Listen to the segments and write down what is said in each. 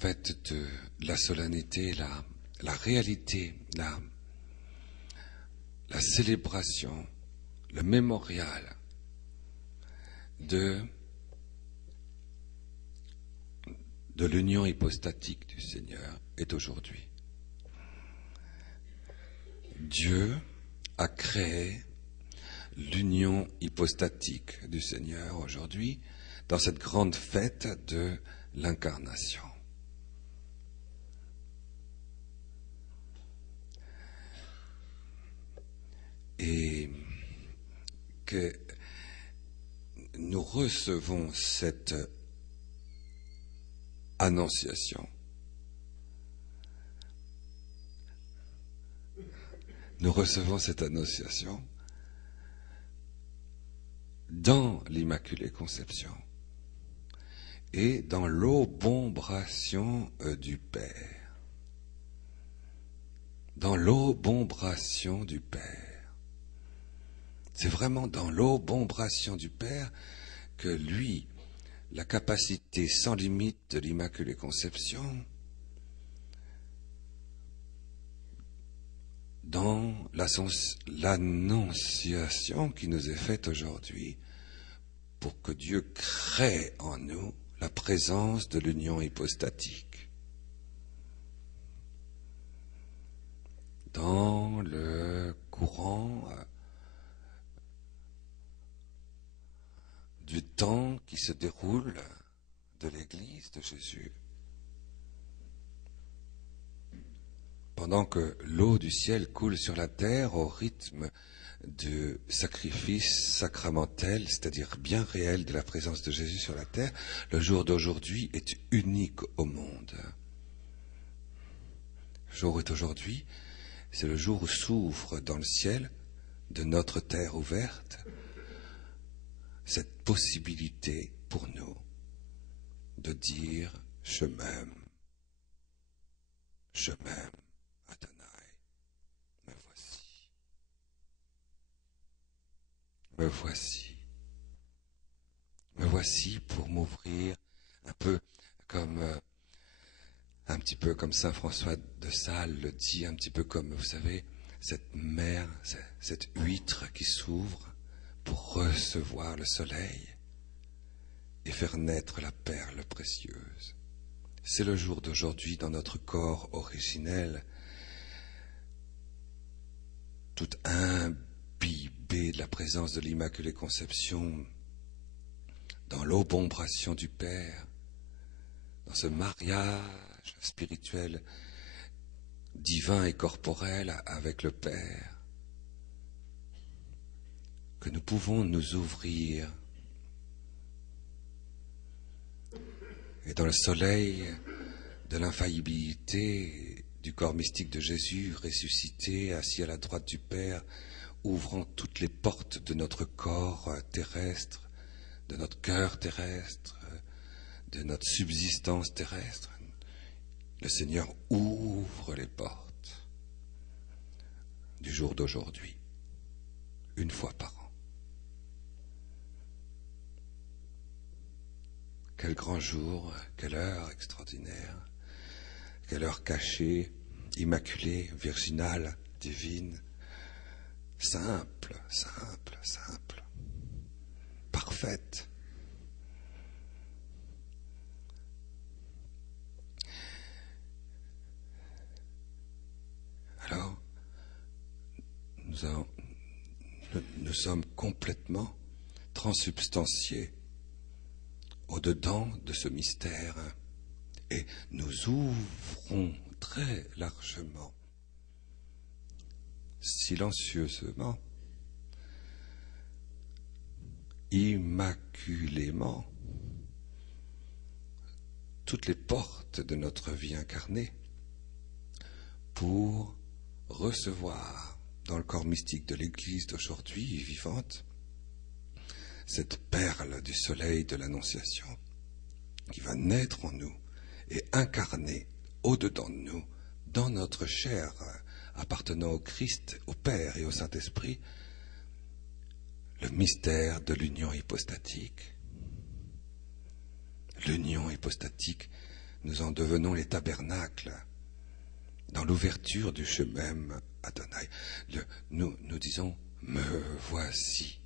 fait de la solennité, la réalité, la célébration, le mémorial de l'union hypostatique du Seigneur est aujourd'hui. Dieu a créé l'union hypostatique du Seigneur aujourd'hui dans cette grande fête de l'incarnation. Et que nous recevons cette annonciation. Nous recevons cette annonciation dans l'Immaculée Conception et dans l'obombration du Père. Dans l'obombration du Père. C'est vraiment dans l'obombration du Père que lui, la capacité sans limite de l'Immaculée Conception, dans l'annonciation qui nous est faite aujourd'hui, pour que Dieu crée en nous la présence de l'union hypostatique. Dans le courant du temps qui se déroule de l'Église de Jésus, pendant que l'eau du ciel coule sur la terre au rythme du sacrifice sacramentel, c'est-à-dire bien réel de la présence de Jésus sur la terre, le jour d'aujourd'hui est unique au monde. Le jour d'aujourd'hui, c'est le jour où s'ouvre dans le ciel de notre terre ouverte cette possibilité pour nous de dire « Je m'aime, Adonai, me voici, me voici, me voici pour m'ouvrir un petit peu comme Saint François de Sales le dit, un petit peu comme, vous savez, cette mer, cette huître qui s'ouvre pour recevoir le soleil et faire naître la perle précieuse. C'est le jour d'aujourd'hui dans notre corps originel, tout imbibé de la présence de l'Immaculée Conception, dans l'obombration du Père, dans ce mariage spirituel, divin et corporel avec le Père, que nous pouvons nous ouvrir et dans le soleil de l'infaillibilité du corps mystique de Jésus ressuscité, assis à la droite du Père, ouvrant toutes les portes de notre corps terrestre, de notre cœur terrestre, de notre subsistance terrestre. Le Seigneur ouvre les portes du jour d'aujourd'hui, une fois par an. Quel grand jour, quelle heure extraordinaire, quelle heure cachée, immaculée, virginale, divine, simple, parfaite. Alors, nous sommes complètement transsubstantiés au-dedans de ce mystère et nous ouvrons très largement, silencieusement, immaculément, toutes les portes de notre vie incarnée pour recevoir dans le corps mystique de l'Église d'aujourd'hui vivante cette perle du soleil de l'Annonciation qui va naître en nous et incarner au-dedans de nous, dans notre chair appartenant au Christ, au Père et au Saint-Esprit, le mystère de l'union hypostatique. L'union hypostatique nous en devenons les tabernacles. Dans l'ouverture du chemin Adonai, nous disons « me voici ».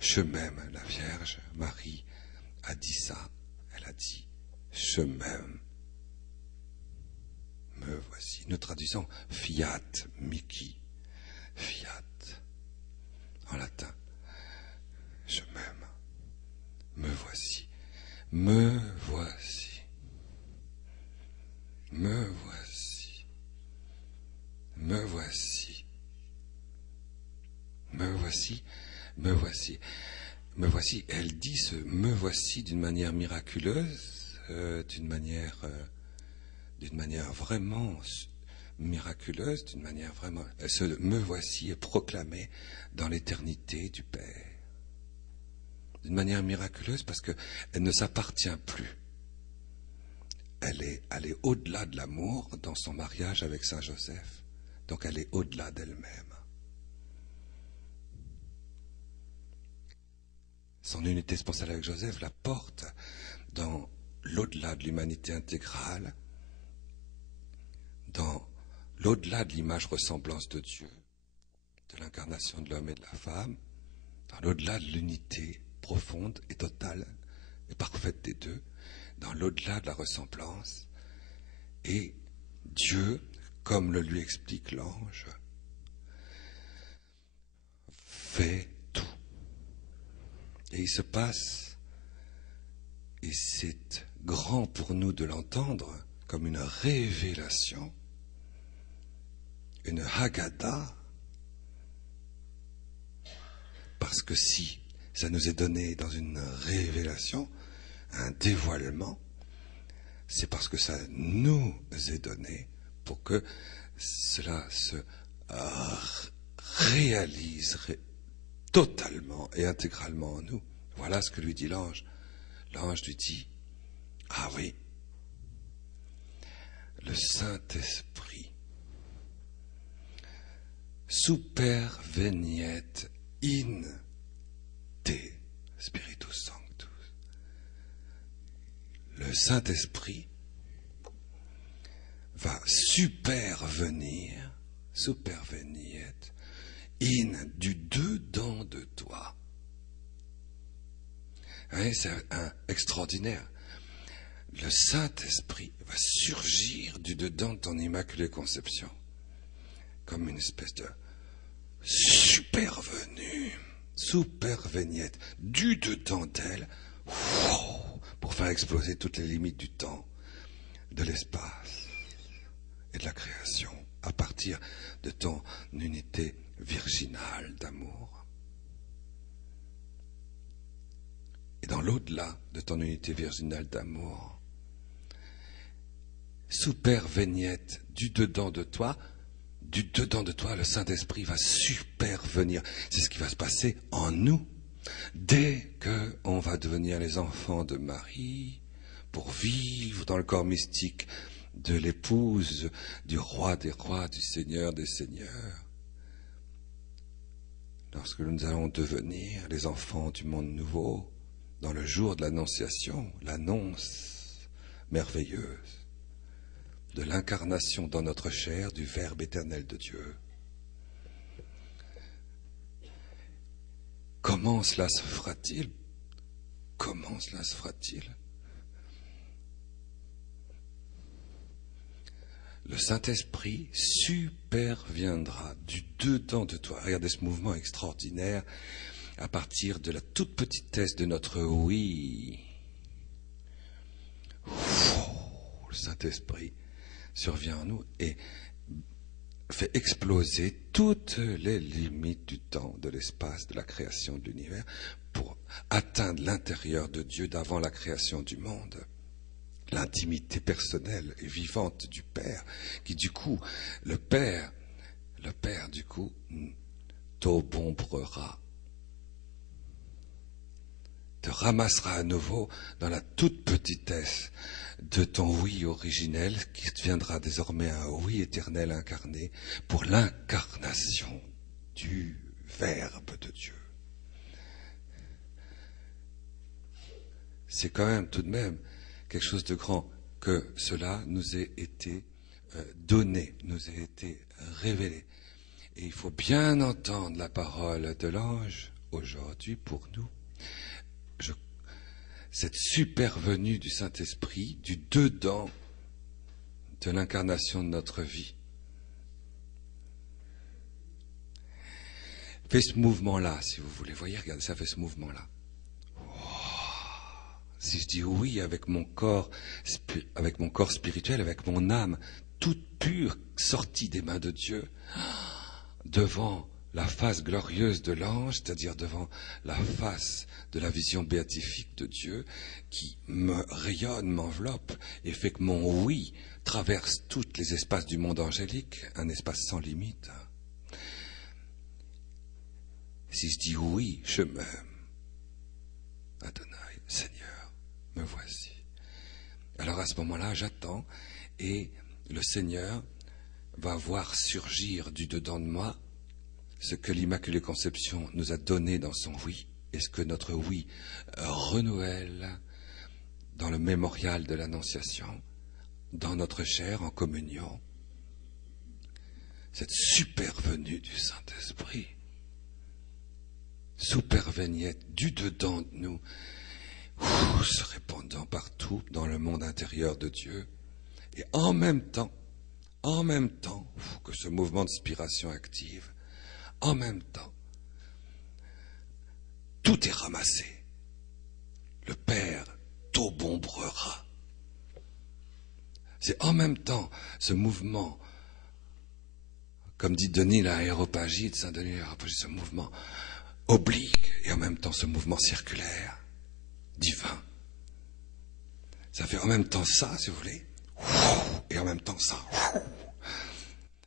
Je m'aime, la Vierge Marie a dit ça. Elle a dit « je m'aime ». Me voici. Nous traduisons fiat mihi, fiat en latin. Je m'aime. Me voici. Me voici. Me voici. Me voici. Me voici. Me voici. Me voici. Elle dit ce me voici d'une manière miraculeuse, d'une manière vraiment miraculeuse, d'une manière vraiment... Ce me voici est proclamé dans l'éternité du Père. D'une manière miraculeuse parce qu'elle ne s'appartient plus. Elle est au-delà de l'amour dans son mariage avec Saint Joseph. Donc elle est au-delà d'elle-même. Son unité spatiale avec Joseph la porte dans l'au-delà de l'humanité intégrale, dans l'au-delà de l'image-ressemblance de Dieu, de l'incarnation de l'homme et de la femme, dans l'au-delà de l'unité profonde et totale et parfaite des deux, dans l'au-delà de la ressemblance, et Dieu, comme le lui explique l'ange, fait tout. Et il se passe, et c'est grand pour nous de l'entendre, comme une révélation, une Haggadah, parce que si ça nous est donné dans une révélation, un dévoilement, c'est parce que ça nous est donné pour que cela se réalise totalement et intégralement en nous. Voilà ce que lui dit l'ange. L'ange lui dit, ah oui, le Saint-Esprit, superveniet in te spiritus sanctus. Le Saint-Esprit va supervenir in, du dedans de toi. Hein, c'est extraordinaire. Le Saint-Esprit va surgir du dedans de ton Immaculée Conception, comme une espèce de superveniette, du dedans d'elle, pour faire exploser toutes les limites du temps, de l'espace et de la création, à partir de ton unité virginale d'amour. Et dans l'au-delà de ton unité virginale d'amour, superveniette du dedans de toi, le Saint-Esprit va supervenir. C'est ce qui va se passer en nous. Dès qu'on va devenir les enfants de Marie, pour vivre dans le corps mystique de l'épouse du roi des rois, du Seigneur des seigneurs, lorsque nous allons devenir les enfants du monde nouveau, dans le jour de l'Annonciation, l'annonce merveilleuse de l'incarnation dans notre chair du Verbe éternel de Dieu. Comment cela se fera-t-il? Comment cela se fera-t-il? Le Saint-Esprit superviendra du dedans de toi. Regardez ce mouvement extraordinaire à partir de la toute petitesse de notre oui. Le Saint-Esprit survient en nous et fait exploser toutes les limites du temps, de l'espace, de la création de l'univers, pour atteindre l'intérieur de Dieu d'avant la création du monde. L'intimité personnelle et vivante du Père, qui du coup, le Père du coup, t'obombrera, te ramassera à nouveau dans la toute petitesse de ton oui originel, qui deviendra désormais un oui éternel incarné pour l'incarnation du Verbe de Dieu. C'est quand même tout de même quelque chose de grand. que cela nous ait été donné, nous ait été révélé. Et il faut bien entendre la parole de l'ange aujourd'hui pour nous. Cette super venue du Saint-Esprit, du dedans de l'incarnation de notre vie. Fait ce mouvement-là, si vous voulez. Voyez, regardez, ça fait ce mouvement-là. Si je dis oui avec mon corps spirituel, avec mon âme, toute pure, sortie des mains de Dieu, devant la face glorieuse de l'ange, c'est-à-dire devant la face de la vision béatifique de Dieu, qui me rayonne, m'enveloppe, et fait que mon oui traverse tous les espaces du monde angélique, un espace sans limite. Si je dis oui, je m'aime. Adonai, Seigneur, me voici. Alors à ce moment-là, j'attends, et le Seigneur va voir surgir du dedans de moi ce que l'Immaculée Conception nous a donné dans son oui, et ce que notre oui renouvelle dans le mémorial de l'Annonciation, dans notre chair en communion. Cette super venue du Saint-Esprit, super vignette du dedans de nous, se répandant partout dans le monde intérieur de Dieu, et en même temps que ce mouvement de spiration active, en même temps, tout est ramassé. Le Père t'obombrera. C'est en même temps ce mouvement, comme dit Denis l'Aréopagite, Saint Denis l'Aréopagite, ce mouvement oblique et en même temps ce mouvement circulaire, divin. Ça fait en même temps ça, si vous voulez, et en même temps ça.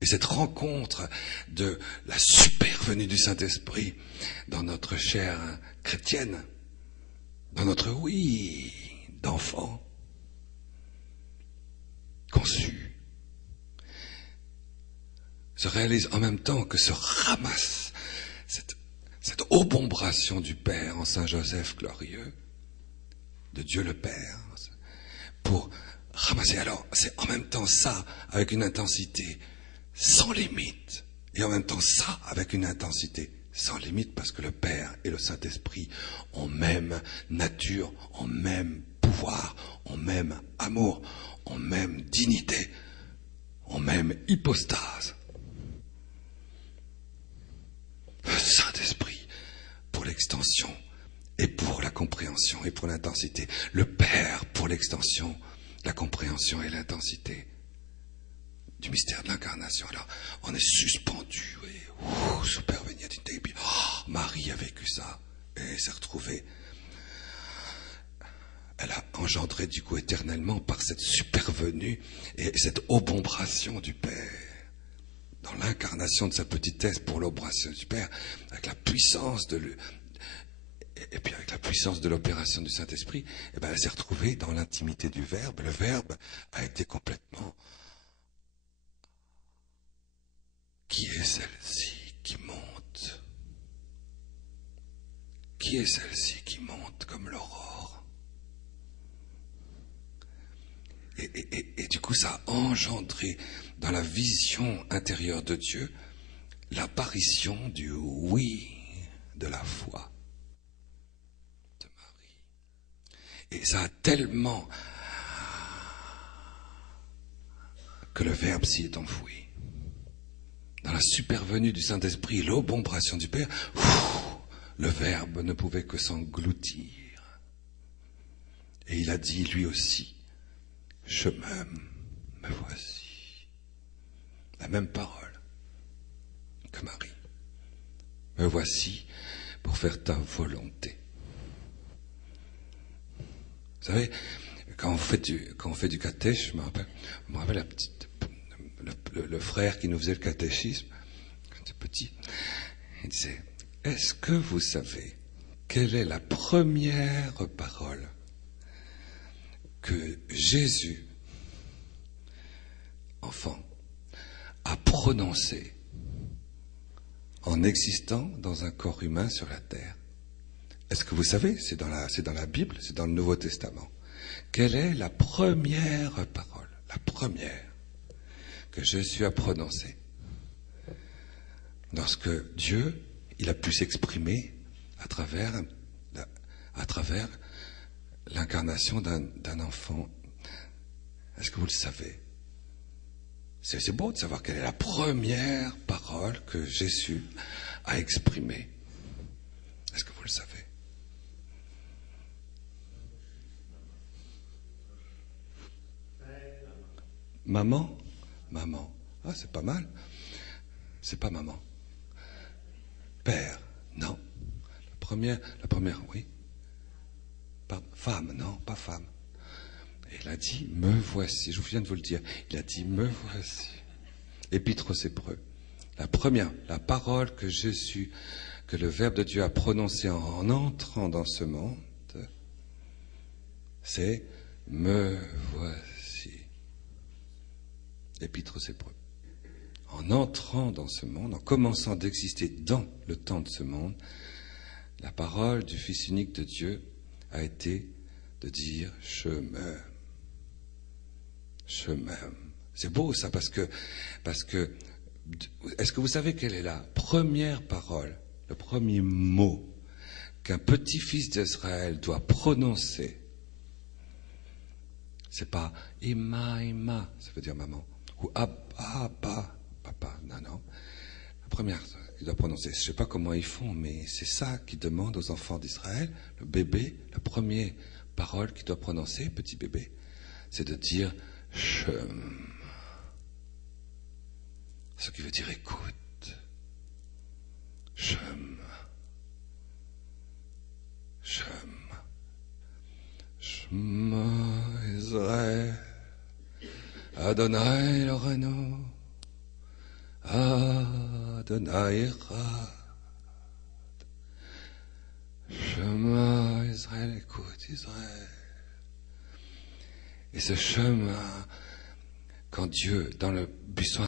Et cette rencontre de la super venue du Saint-Esprit dans notre chair chrétienne, dans notre oui d'enfant, conçu, se réalise en même temps que se ramasse cette obombration du Père en Saint Joseph glorieux, de Dieu le Père, pour ramasser. Alors, c'est en même temps ça, avec une intensité sans limite, et en même temps ça, avec une intensité sans limite, parce que le Père et le Saint-Esprit ont même nature, ont même pouvoir, ont même amour, ont même dignité, ont même hypostase. Le Saint-Esprit pour l'extension et pour la compréhension et pour l'intensité. Le Père pour l'extension, la compréhension et l'intensité du mystère de l'incarnation. Alors, on est suspendu, oui. Super vignette. Et puis, Marie a vécu ça et s'est retrouvée. Elle a engendré du coup éternellement par cette supervenue et cette obombration du Père. Dans l'incarnation de sa petitesse pour l'obration du Père, avec la puissance et puis avec la puissance de l'opération du Saint-Esprit, eh ben, elle s'est retrouvée dans l'intimité du Verbe. Le Verbe a été complètement... Qui est celle-ci qui monte? Qui est celle-ci qui monte comme l'aurore? Et du coup, ça a engendré dans la vision intérieure de Dieu l'apparition du oui de la foi de Marie. Et ça a tellement que le Verbe s'y est enfoui. Dans la supervenue du Saint-Esprit, l'obombration du Père, le Verbe ne pouvait que s'engloutir. Et il a dit lui aussi, je m'aime, me voici. La même parole que Marie. Me voici pour faire ta volonté. Vous savez, quand on fait du catèche, je me rappelle le frère qui nous faisait le catéchisme, quand j'étais petit, il disait, est-ce que vous savez quelle est la première parole que Jésus, enfant, a prononcée en existant dans un corps humain sur la terre? Est-ce que vous savez, c'est dans la Bible, c'est dans le Nouveau Testament. quelle est la première parole, la première que Jésus a prononcée lorsque Dieu, il a pu s'exprimer à travers l'incarnation d'un enfant. Est-ce que vous le savez? C'est beau de savoir quelle est la première parole que Jésus a exprimée. Est-ce que vous le savez? Maman? Maman. Ah, c'est pas mal. C'est pas maman. Père? Non. La première, oui. Pardon. Femme, non, pas femme. Et il a dit, me voici. Je viens de vous le dire. Il a dit, me voici. Épître aux Hébreux. La première, la parole que Jésus, que le Verbe de Dieu a prononcée en entrant dans ce monde, c'est me voici. Épître aux Hébreux. En entrant dans ce monde, en commençant d'exister dans le temps de ce monde, la parole du Fils unique de Dieu a été de dire « je m'aime ». Je m'aime. C'est beau ça parce que est-ce que vous savez quelle est la première parole, le premier mot qu'un petit-fils d'Israël doit prononcer? C'est pas Ima, Ima, ça veut dire maman, ou Abba, papa, non. La première qu'il doit prononcer, je ne sais pas comment ils font, mais c'est ça qu'ils demandent aux enfants d'Israël, le bébé, la première parole qu'il doit prononcer, petit bébé, c'est de dire Shem. Ce qui veut dire écoute. Shem. Shem. Shema Israël. Adonai Eloheinu. Adonai Echad. Shema Israël, écoute Israël. Et ce chemin, quand Dieu, dans le buisson